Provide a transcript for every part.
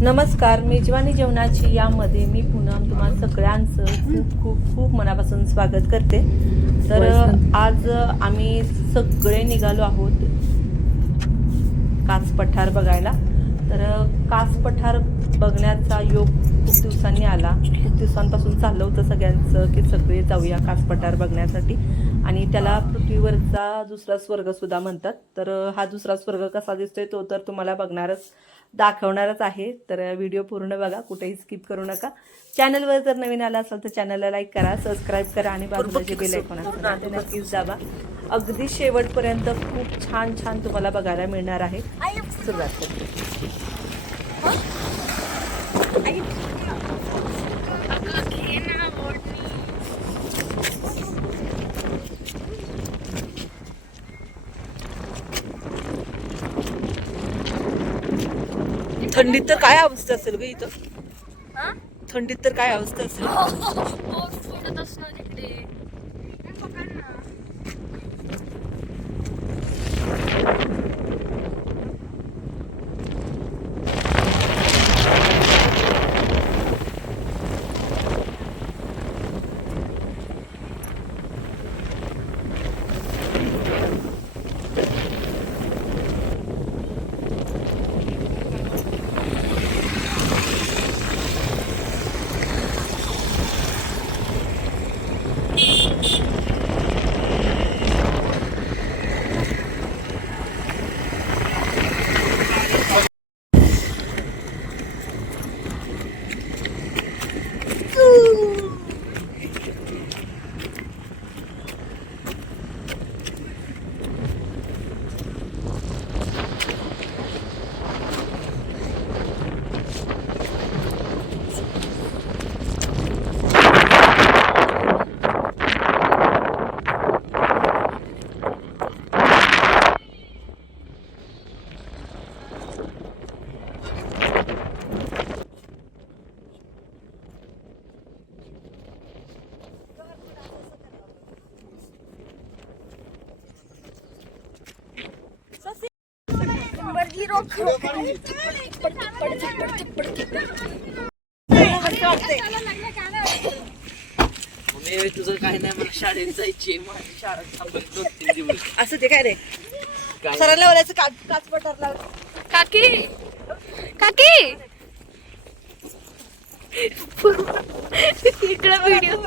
नमस्कार मेजवानी जेवणाची यामध्ये मी पुन्हा तुम्हाला सगळ्यांचं खूप खूप खूप मनापासून स्वागत करते. तर आज आम्ही सगळे निघालो आहोत कास पठार बघायला. तर कास पठार बघण्याचा योग खूप दिवसांनी आला. खूप दिवसांपासून चाललं होतं सगळ्यांचं की सगळे जाऊया कास पठार बघण्यासाठी. आणि त्याला पृथ्वीवरचा दुसरा स्वर्ग सुद्धा म्हणतात. तर हा दुसरा स्वर्ग कसा दिसतोय तो तर तुम्हाला बघणारच. दाखवणारच आहे. तर व्हिडिओ पूर्ण बघा कुठेही स्किप करू नका. चॅनलवर जर नवीन आला असाल तर चॅनलला लाईक करा सबस्क्राईब करा आणि बाजूला जे बेल आयकॉन असेल ते नक्कीच दाबा. अगदी शेवटपर्यंत खूप छान छान तुम्हाला बघायला मिळणार आहे. सुरुवात करते. थंडीत तर काय अवस्था असेल ग इथं? थंडीत तर काय अवस्था असेल? पाऊस पडत असणार तुझं काही नाही मला शाळेत जायची माझी शाळा थांबली दोन तीन दिवस असं ते काय रे सरांना बोलायचं काच काच पठारला काकी काकी. इकडे व्हिडिओ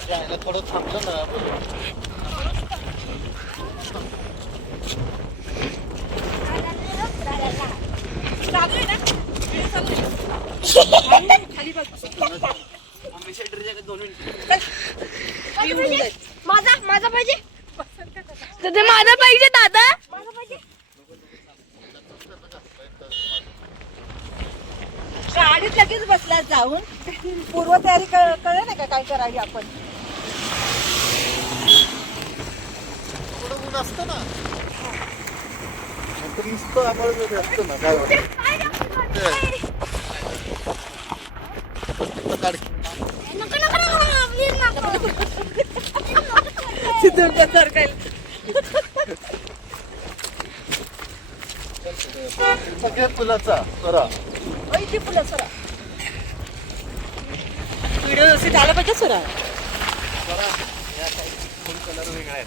शाळेला थोडं थांबलं ना. माझा माझा पाहिजे दादा माझा पाहिजे दादा गाडीत लगेच बसल्या जाऊन. पूर्व तयारी कळलं ना का काय करावी आपण? ऊन असतं ना. नुसतं आम्हाला जरी असतं ना काय सगळ्या फुलाचा सरा. इथे फुलं सरा व्हिडिओ व्यवस्थित आला पाहिजे सरा सरा या साईडचे फुल कलर वेगळा आहे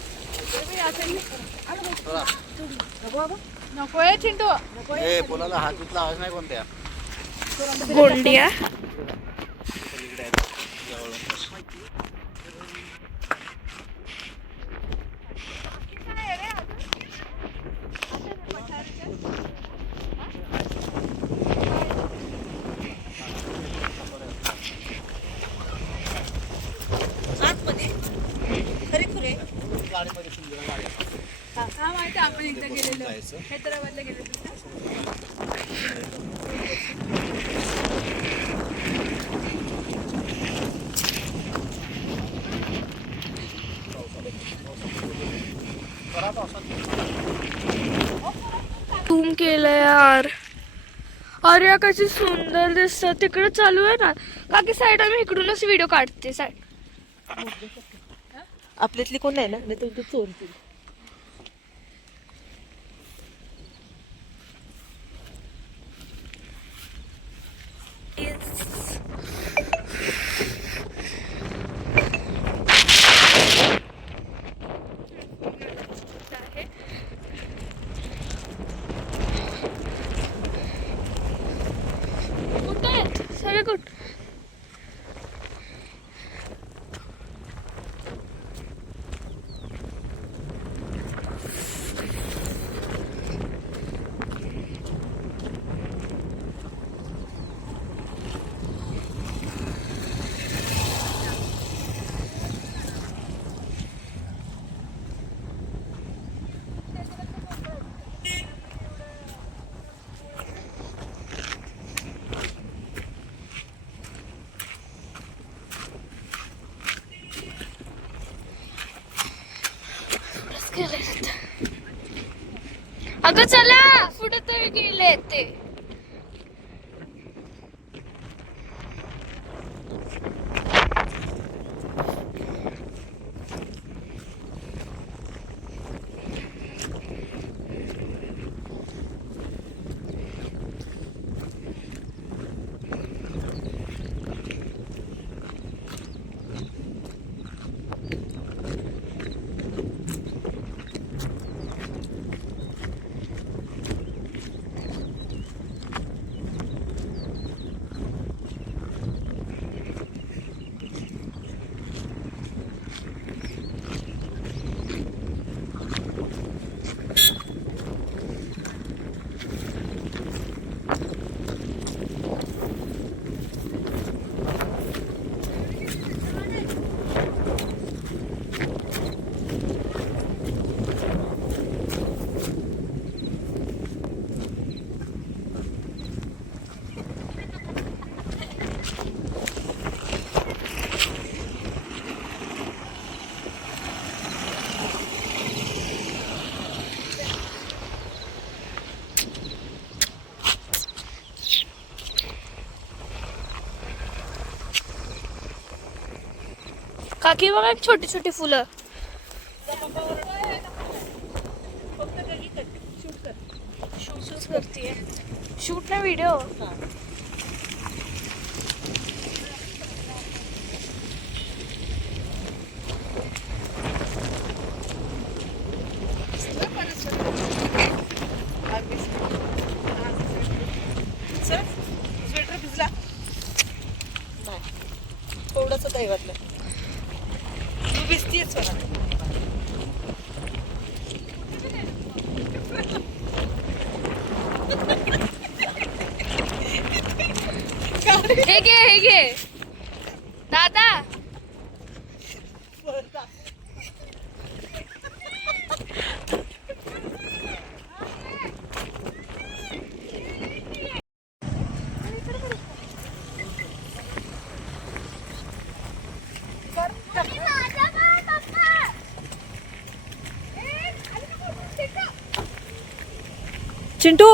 नकोय चिंटू. ए फुलाला हात धुतला आवाज नाही कोणत्या? गोंडिया पलीकडे आहेत जवळ. आतमध्ये खरी खुरे गाडीमध्ये सुंदर गाडी हा माहिती आपण एकदा गेलेलो हैदराबादला झूम केलं यार. अरे कशी सुंदर दिसत तिकडे चालू आहे ना? काकी साईड आम्ही इकडूनच व्हिडिओ काढते. साईड आपल्यातली कोण आहे ना? नाही तर चोरतील हे कुठ अगं चला पुढे तरी गेले ते. काकी बघा छोटी छोटी फुलं. शूट करते? शूट ना व्हिडिओ स्वेटर भिजला थोडस दैवातलं तू भिजतीयच मला हे घे हे घे. दादा. चिंटू.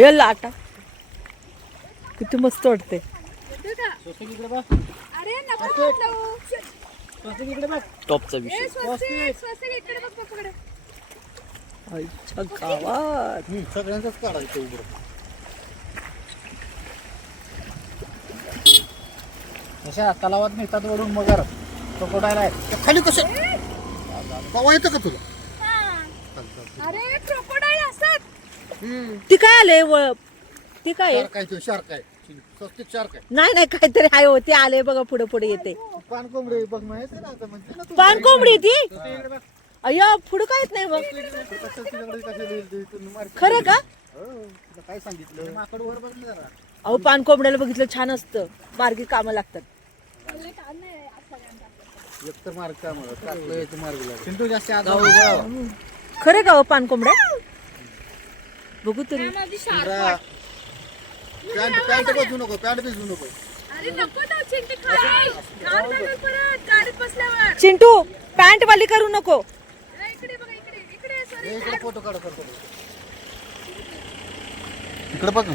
अय लाटा किती मस्त वाटते टॉपचा विषय. आईच्या गावात. सगळ्यांचाच काढायचं अशा तलावात नेतात ओढून मगर? तो कोडायला आहे खाली कसं येतं का तुला? ती काय आले व? ती काय आहे? शार्क आहे तो शार्क आहे. स्वस्तिक शार्क आहे. नाही नाही काहीतरी आहे हो ते आले बघा पुढे पुढे येते. पान कोंबडी बघ माहिती ना आता म्हणते ना तू. पान कोंबडी ती? तिकडे बघ. अय्या पुढे काय येत नाही बघ. कसं तिच्याकडे कसं लिहिलं ते इथून मार. खरं का? हो, तुला काय सांगितलं? माकड वर बघ ना जरा. अहो पान कोंबड्याला बघितलं छान असतं. मार्गी कामं लागतात. एक तर मार्ग का मला मार्ग लागलं. जास्त. खरं का हो पान कोंबड्या? बघू तरी. पॅन्ट पॅन्ट बसू नको पॅन्ट भिजू नको. चिंटू पॅन्ट वाली करू नको. इकडे फोटो काढ फोटो इकडे बघ ना.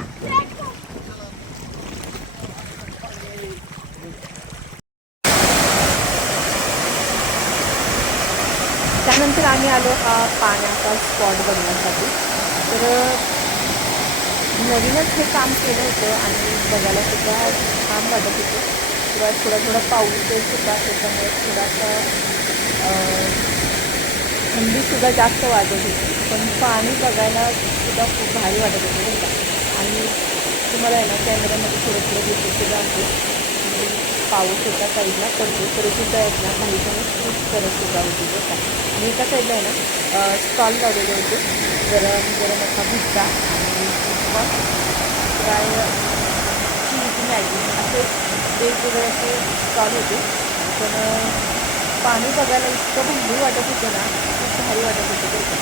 त्यानंतर आम्ही आलो हा पाण्याचा स्पॉट बघण्यासाठी. तर नवीनच हे काम केलं होतं आणि बघायला सुद्धा छान वाटत होतं. किंवा थोडा थोडा पाऊस सुद्धा त्याच्यामुळे थोडासा थंडीसुद्धा जास्त वाटत होती. पण पाणी बघायला सुद्धा खूप भारी वाटत होतं आणि तुम्हाला आहे ना कॅमेऱ्यामध्ये थोडं थोडं दिसत सुद्धा असेल पाऊस एका साईडला पडतो तरीसुद्धा आहेत ना काही जण खूप करत सुद्धा होती बरं का. आणि एका साईडला आहे ना स्टॉल लावलेले होते. गरम गरम असा भुट्टा आणि किंवा फ्राय चीज मॅगी असे वेगवेगळे असे स्टॉल होते. पण पाणी बघायला इतकं भारी वाटत होतं ना खूप भारी वाटत होतं बरं का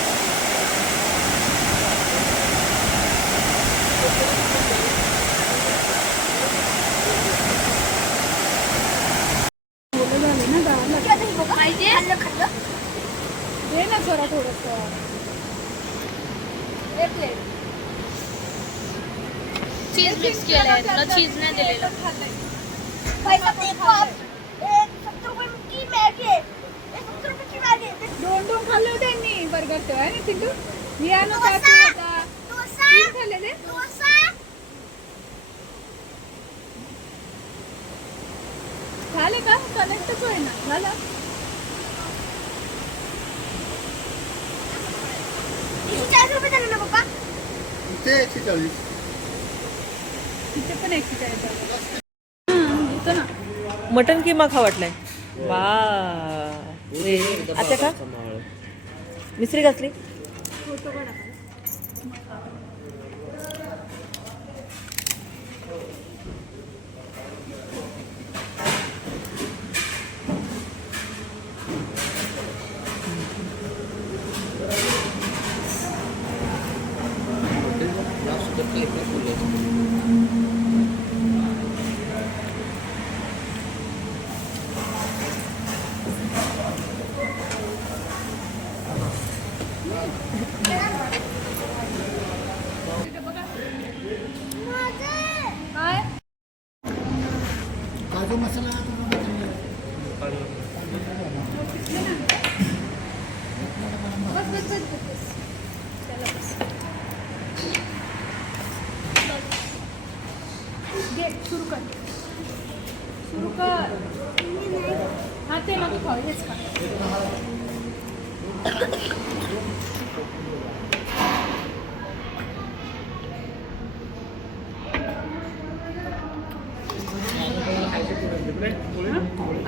दे ना जरा थोडस चीज मिक्स केलंय तुला चीज नाही दिलेलं दोन दोन खाल्ले होते त्यांनी बर्गर तेव्हा आहे ना चिंटू मी आणू का तू आता? तीन खाल्लेले झाले का? कनेक्टच होईना. झालं. इथे एकशे चाळीस. तिथे पण ना. मटन किमा खा वाटलाय? वा. रे आता का मिसरी घातली जास्त तर काही नाही फुलं. काय काजू मसाला बस बस बस बस बस त्याला बस घे सुरू कर कर हा ते नको खाऊ हेच खा.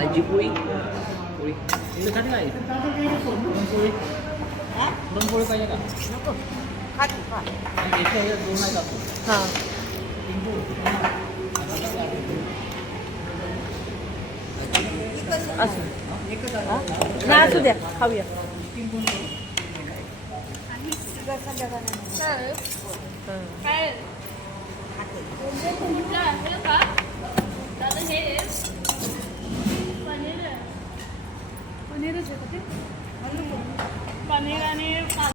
आजी पोळी. पोळी. हां? असू नाही असू द्या खाऊया हां. काय कुठलं आहे का? दादा हे? पनीर पनीरच आहे का ते? पनीर आणि